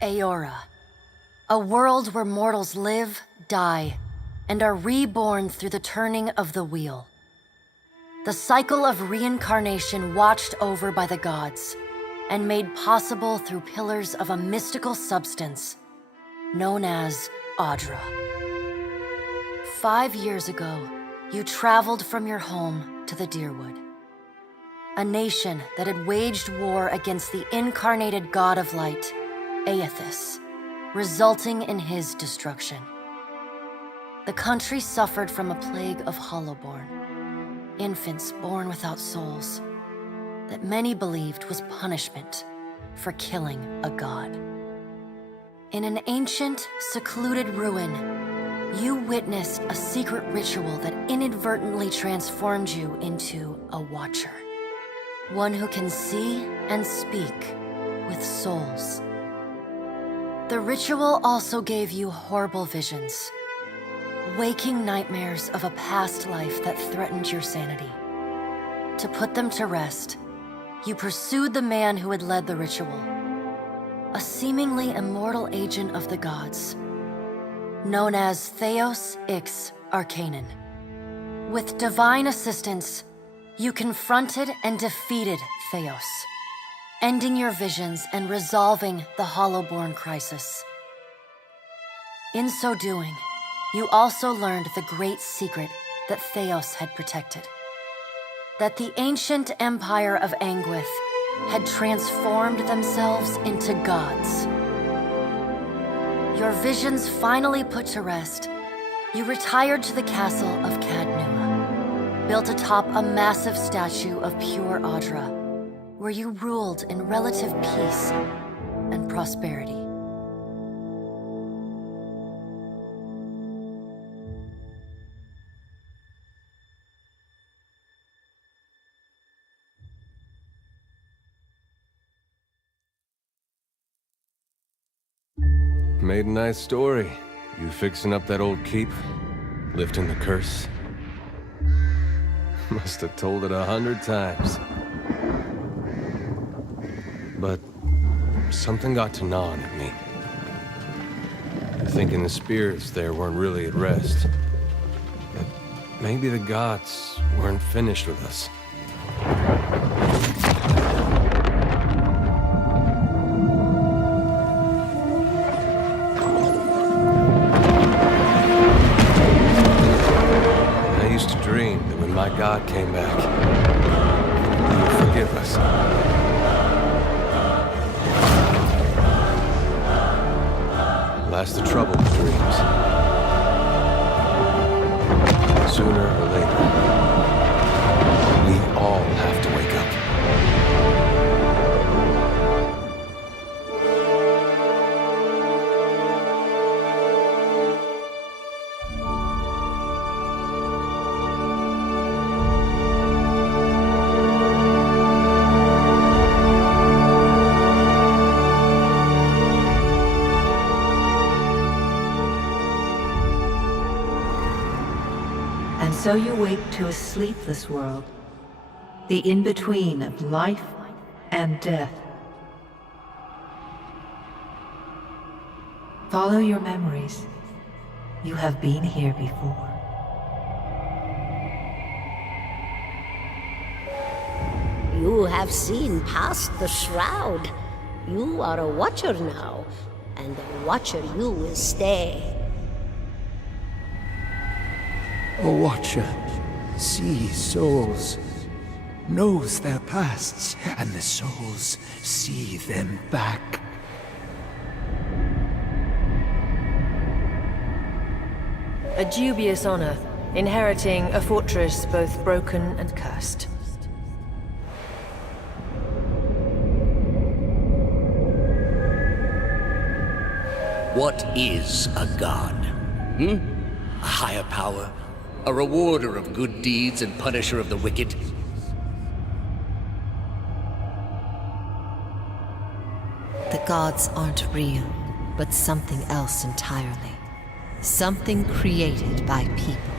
Aora, a world where mortals live, die, and are reborn through the turning of the wheel. The cycle of reincarnation watched over by the gods, and made possible through pillars of a mystical substance known as Audra. 5 years ago, you traveled from your home to the Deerwood, a nation that had waged war against the incarnated god of light, Aethys, resulting in his destruction. The country suffered from a plague of hollowborn, infants born without souls, that many believed was punishment for killing a god. In an ancient, secluded ruin, you witnessed a secret ritual that inadvertently transformed you into a watcher. One who can see and speak with souls. The ritual also gave you horrible visions, waking nightmares of a past life that threatened your sanity. To put them to rest, you pursued the man who had led the ritual, a seemingly immortal agent of the gods, known as Theos Ix Arcanon. With divine assistance, you confronted and defeated Theos, ending your visions and resolving the Hollowborn crisis. In so doing, you also learned the great secret that Theos had protected. That the ancient empire of Anguith had transformed themselves into gods. Your visions finally put to rest, you retired to the castle of Cadnua, built atop a massive statue of pure Audra, where you ruled in relative peace and prosperity. Made a nice story. You fixing up that old keep? Lifting the curse? Must have told it 100 times. But something got to gnawing at me. Thinking the spirits there weren't really at rest. That maybe the gods weren't finished with us. My God came back. He would forgive us. Last the trouble with dreams. Sooner or later, we all have to wake up. So you wake to a sleepless world, the in-between of life and death. Follow your memories. You have been here before. You have seen past the shroud. You are a watcher now, and a watcher you will stay. A watcher sees souls, knows their pasts, and the souls see them back. A dubious honor, inheriting a fortress both broken and cursed. What is a god? A higher power? A rewarder of good deeds and punisher of the wicked? The gods aren't real, but something else entirely. Something created by people.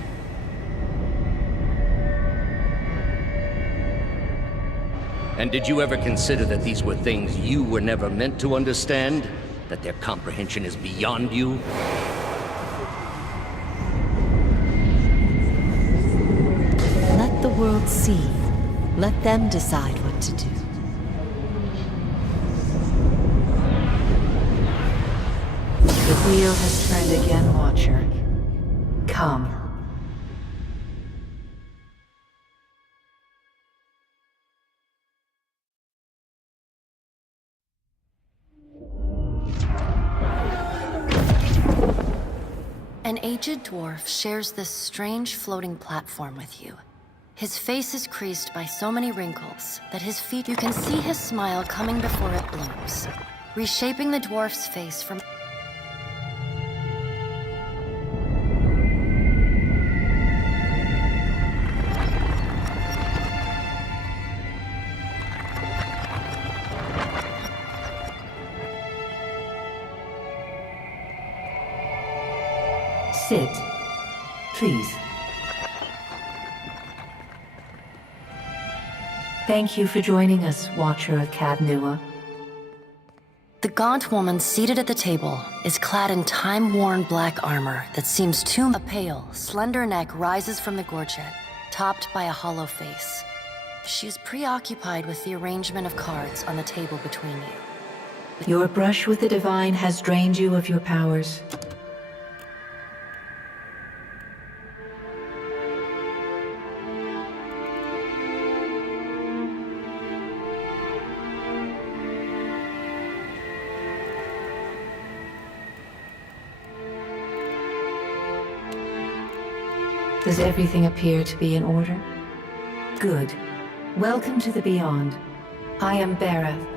And did you ever consider that these were things you were never meant to understand? That their comprehension is beyond you? Let the world see. Let them decide what to do. The wheel has turned again, Watcher. Come. An aged dwarf shares this strange floating platform with you. His face is creased by so many wrinkles that his feet, you can see his smile coming before it blooms, reshaping the dwarf's face from Sit. Please. Thank you for joining us, Watcher of Cadnua. The gaunt woman seated at the table is clad in time-worn black armor that seems too... A pale, slender neck rises from the gorget, topped by a hollow face. She is preoccupied with the arrangement of cards on the table between you. Your brush with the divine has drained you of your powers. Does everything appear to be in order? Good. Welcome to the Beyond. I am Bareth.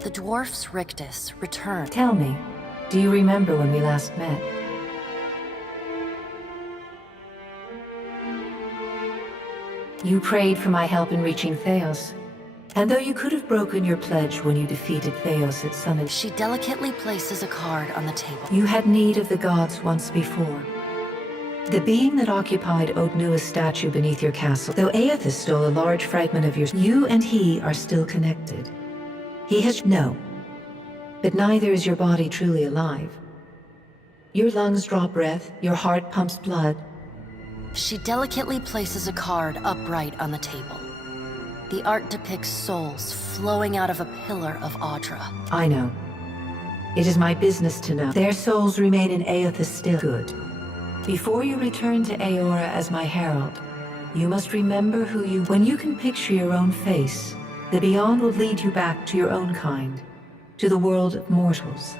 The dwarf's rictus returned. Tell me, do you remember when we last met? You prayed for my help in reaching Theos. And though you could have broken your pledge when you defeated Theos at Summit, She delicately places a card on the table. you had need of the gods once before. The being that occupied Odnua's statue beneath your castle, though Aethys stole a large fragment of yours, you and he are still connected. He has no, but neither is your body truly alive. Your lungs draw breath, your heart pumps blood. She delicately places a card upright on the table. The art depicts souls flowing out of a pillar of Audra. I know. It is my business to know. Their souls remain in Aethys still. Good. Before you return to Aora as my herald, you must remember who you... When you can picture your own face, the Beyond will lead you back to your own kind, to the world of mortals.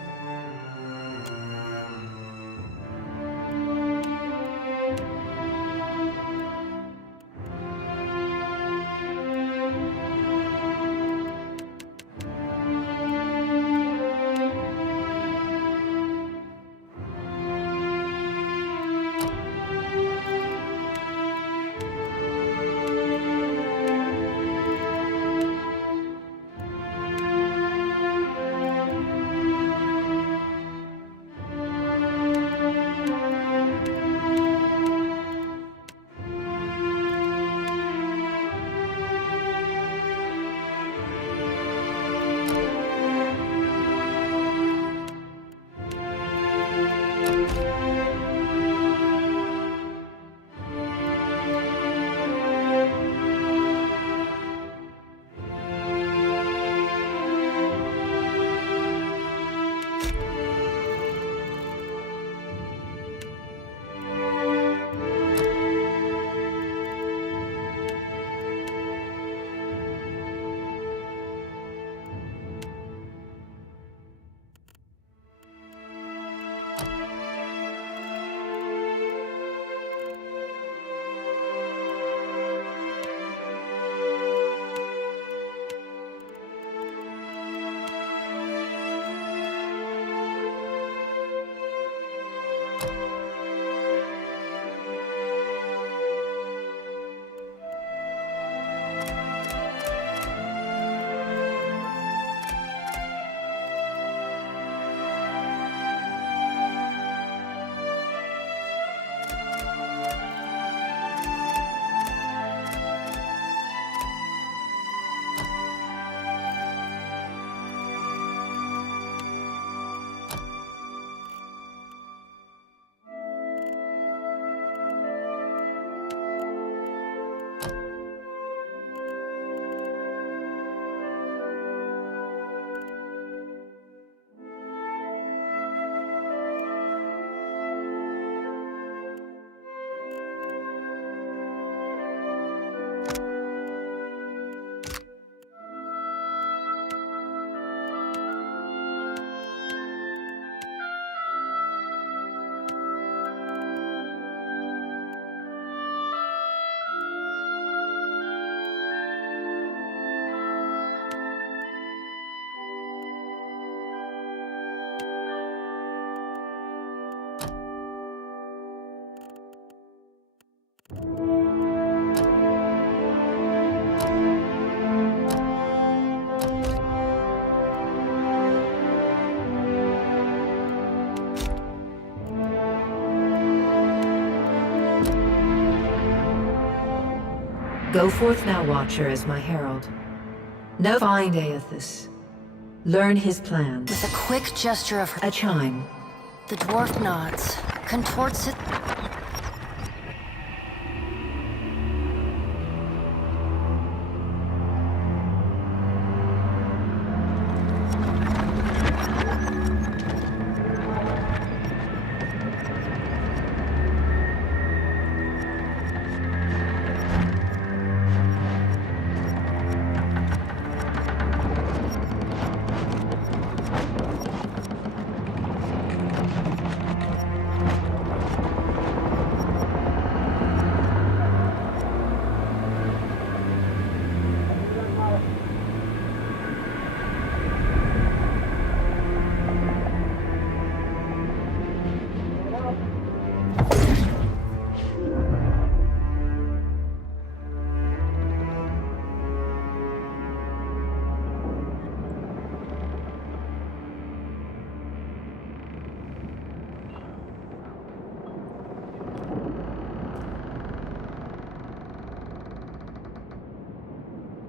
Go forth now, Watcher, as my herald. Now find Aethys. Learn his plans. With a quick gesture of her, A chime. the dwarf nods, contorts it.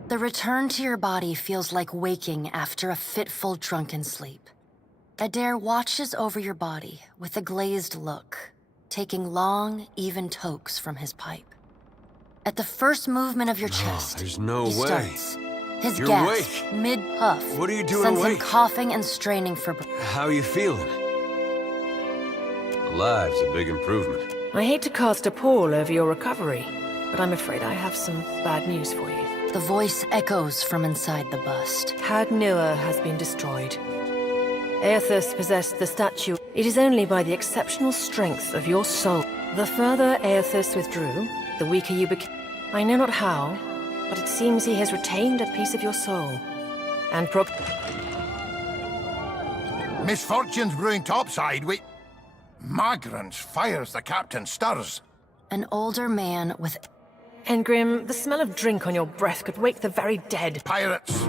The return to your body feels like waking after a fitful drunken sleep. Adair watches over your body with a glazed look, taking long, even tokes from his pipe. At the first movement of your chest, there's no he way. starts. His You're gasp, awake. mid-puff, What are you doing sends him awake? coughing and straining for breath. How are you feeling? Alive's a big improvement. I hate to cast a pall over your recovery, but I'm afraid I have some bad news for you. The voice echoes from inside the bust. Had Nua has been destroyed. Aethys possessed the statue. It is only by the exceptional strength of your soul. The further Aethys withdrew, the weaker you became. I know not how, but it seems he has retained a piece of your soul. And Misfortune's brewing topside. Migrants fires the captain stirs. An older man with Engrim, the smell of drink on your breath could wake the very dead. Pirates.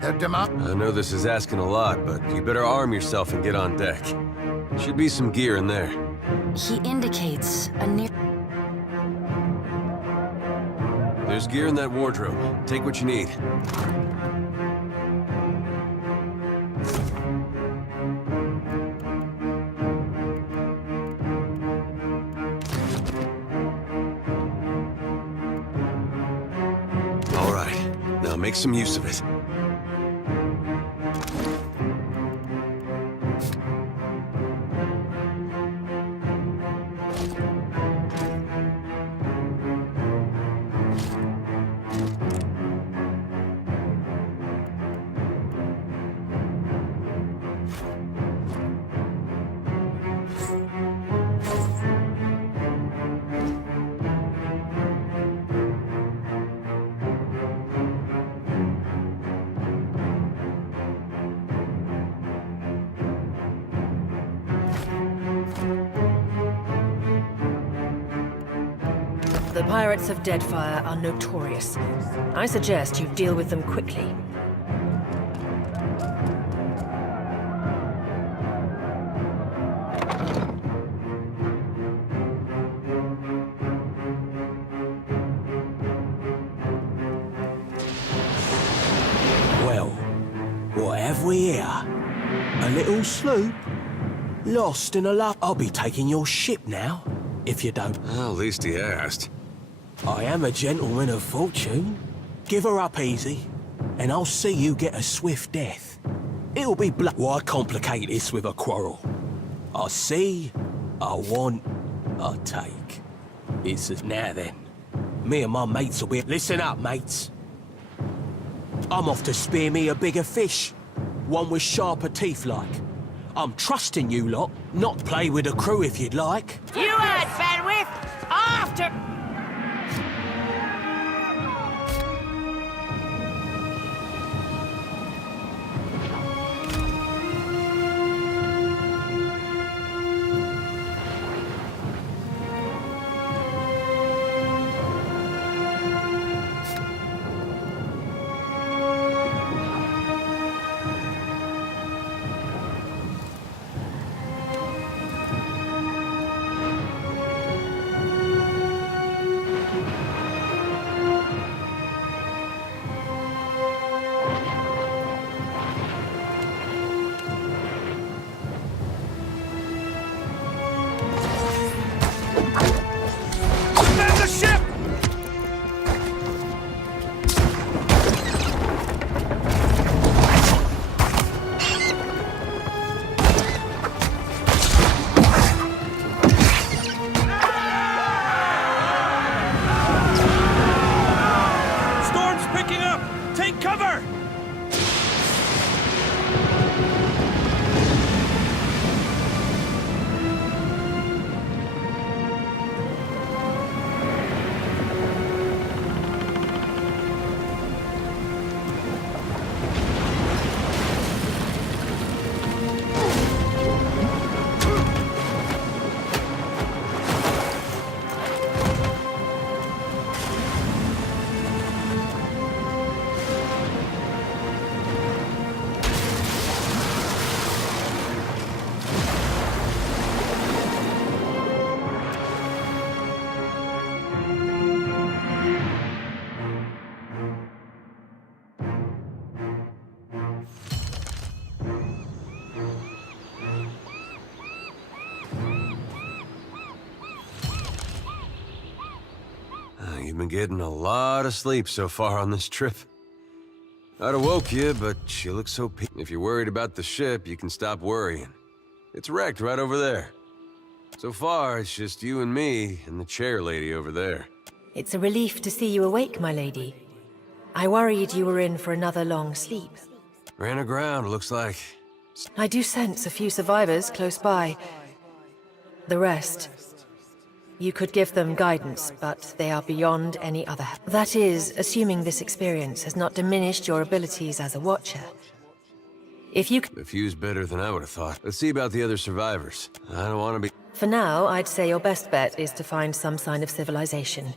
Their demand. I know this is asking a lot, but you better arm yourself and get on deck. Should be some gear in there. he indicates a near. There's gear in that wardrobe. Take what you need. All right, now make some use of it. The pirates of Deadfire are notorious. I suggest you deal with them quickly. Well, what have we here? A little sloop? Lost in a love. I'll be taking your ship now, if you don't. Well, at least he asked. I am a gentleman of fortune. Give her up easy, and I'll see you get a swift death. It'll be Why complicate this with a quarrel? I see, I want, I take. It's as now then. Me and my mates will be... Listen up, mates. I'm off to spear me a bigger fish. One with sharper teeth like. I'm trusting you lot, not play with the crew if you'd like. You had bandwidth after... been getting a lot of sleep so far on this trip. I'd have woke you, but you look so If you're worried about the ship, you can stop worrying. It's wrecked right over there. So far, it's just you and me and the chair lady over there. It's a relief to see you awake, my lady. I worried you were in for another long sleep. Ran aground, looks like. I do sense a few survivors close by. The rest... You could give them guidance, but they are beyond any other help. That is, assuming this experience has not diminished your abilities as a watcher. If you The view's better than I would have thought. Let's see about the other survivors. I don't want to be... For now, I'd say your best bet is to find some sign of civilization.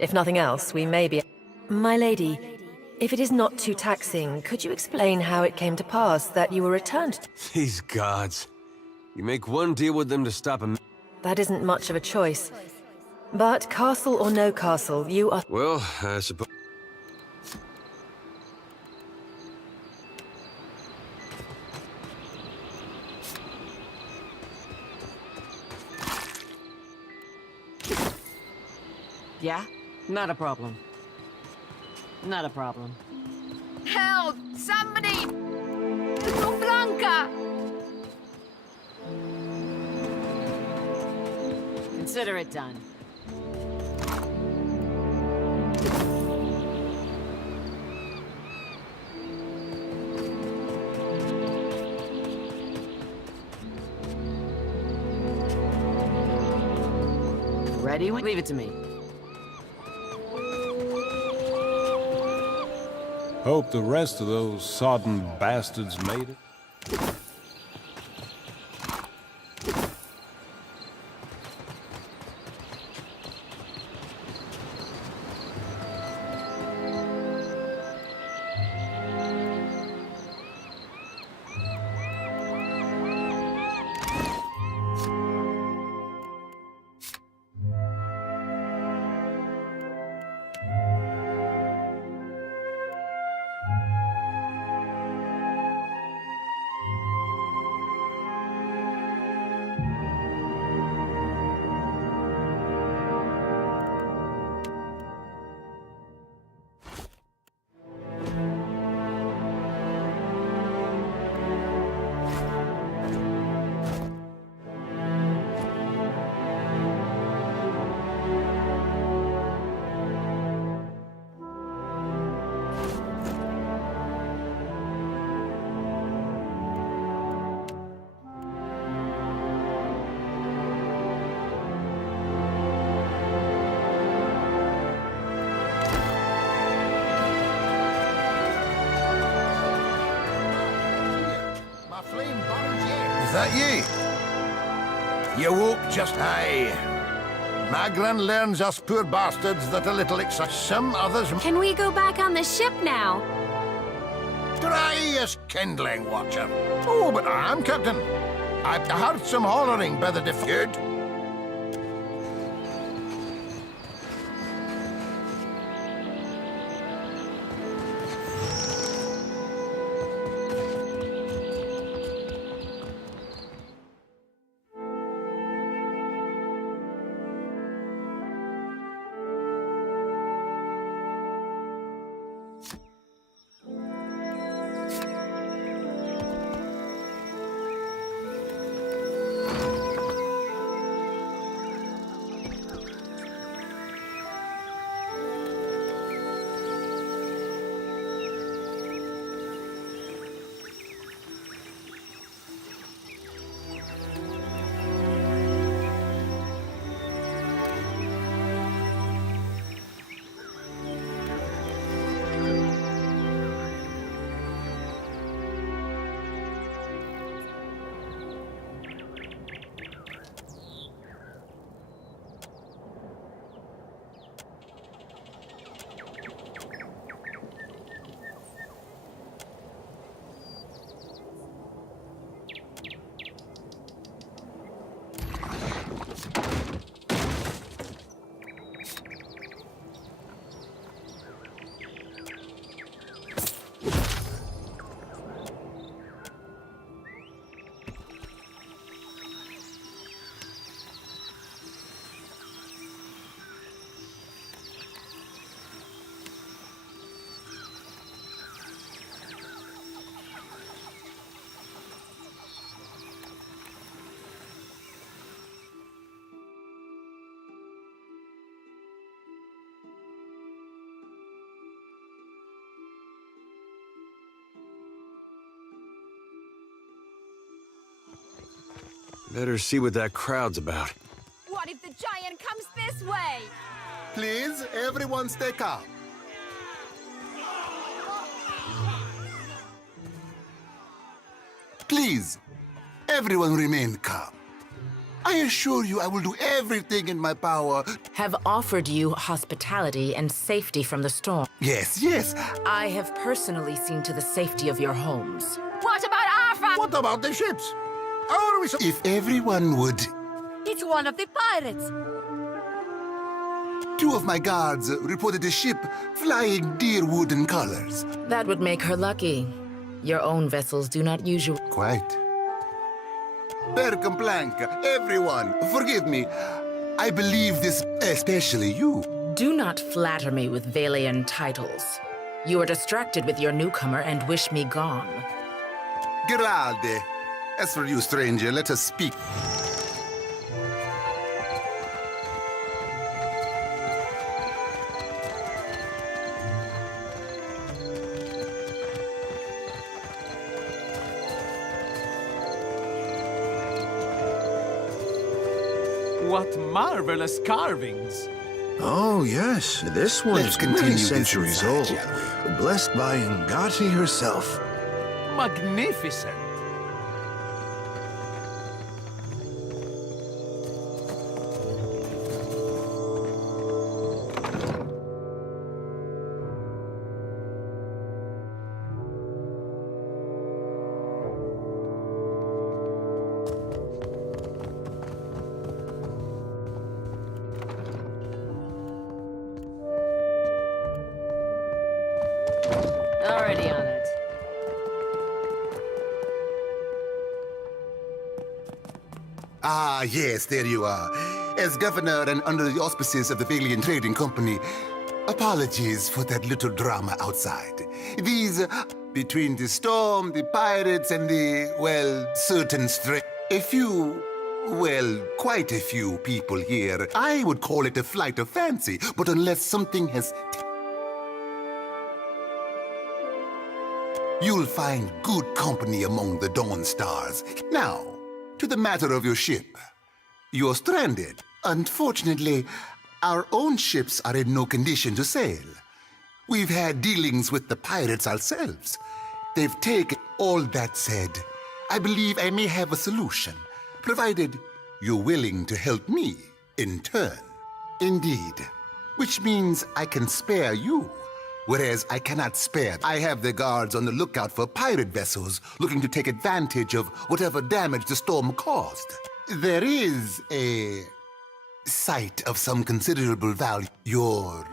If nothing else, we may be... My lady, if it is not too taxing, could you explain how it came to pass that you were returned? These gods. You make one deal with them to stop a... That isn't much of a choice. But castle or no castle, you are... Well, I suppose... Yeah? Not a problem. Not a problem. Help! Somebody! Little Blanca! Consider it done. Ready? Leave it to me. Hope the rest of those sodden bastards made it. Is that ye? You woke just high. Magran learns us poor bastards that a little some others... Can we go back on the ship now? Dry as kindling, Watcher. Oh, but I am, Captain. I've heard some hollering by the defeated. Better see what that crowd's about. What if the giant comes this way? Please, everyone stay calm. Please, everyone remain calm. I assure you I will do everything in my power. Have offered you hospitality and safety from the storm. Yes, yes. I have personally seen to the safety of your homes. What about Arfa? What about the ships? How are we If everyone would... It's one of the pirates. 2 of my guards reported a ship flying deer wooden colors. That would make her lucky. Your own vessels do not usually... Quite. Per Complanca, everyone, forgive me. I believe this, especially you. Do not flatter me with Valian titles. You are distracted with your newcomer and wish me gone. Geralde. As for you, stranger, let us speak. What marvelous carvings! Oh, yes. This one Let's is continue many this centuries inside, old. shall we? Blessed by Ngati herself. Magnificent! Already on it. Ah, yes, there you are. As governor and under the auspices of the Valian Trading Company, apologies for that little drama outside. These, between the storm, the pirates, and the, well, certain a few, well, quite a few people here, I would call it a flight of fancy, but unless something has... You'll find good company among the Dawn Stars. Now, to the matter of your ship. You're stranded. Unfortunately, our own ships are in no condition to sail. We've had dealings with the pirates ourselves. They've taken... All that said, I believe I may have a solution, provided you're willing to help me in turn. Indeed. Which means I can spare you. Whereas I cannot spare. I have the guards on the lookout for pirate vessels looking to take advantage of whatever damage the storm caused. There is a site of some considerable value. You're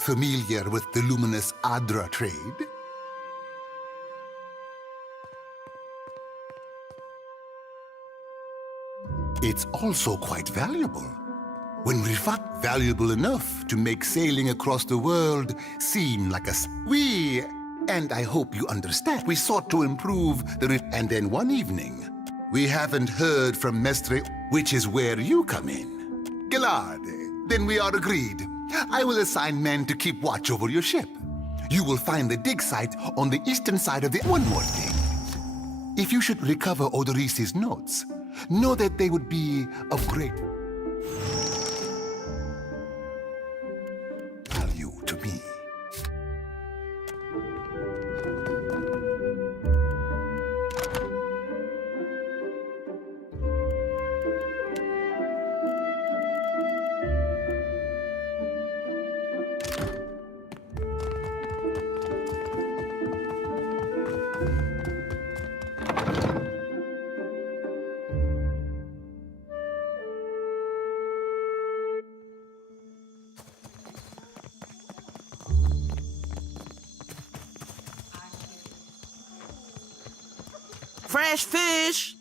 familiar with the luminous Adra trade? It's also quite valuable. When we fought, valuable enough to make sailing across the world seem like a... We, and I hope you understand, we sought to improve the... And then one evening, we haven't heard from Mestre, which is where you come in. Gelarde, then we are agreed. I will assign men to keep watch over your ship. You will find the dig site on the eastern side of the... One more thing. If you should recover Odoris's notes, know that they would be of great... to me. Fresh fish!